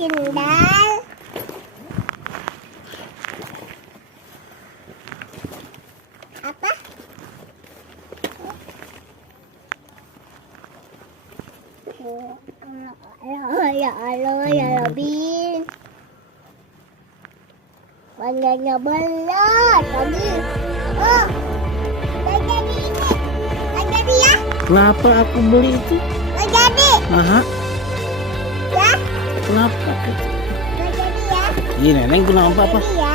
sendal. Apa? Ya Allah, ya Rabbi. Warnanya berat tadi. Oh, udah jadi ini. Udah jadi ya? Kenapa aku beli itu? Udah jadi. Aha, Ya? kenapa? Udah jadi ya? Iya neneng kenapa apa? Jadi ya?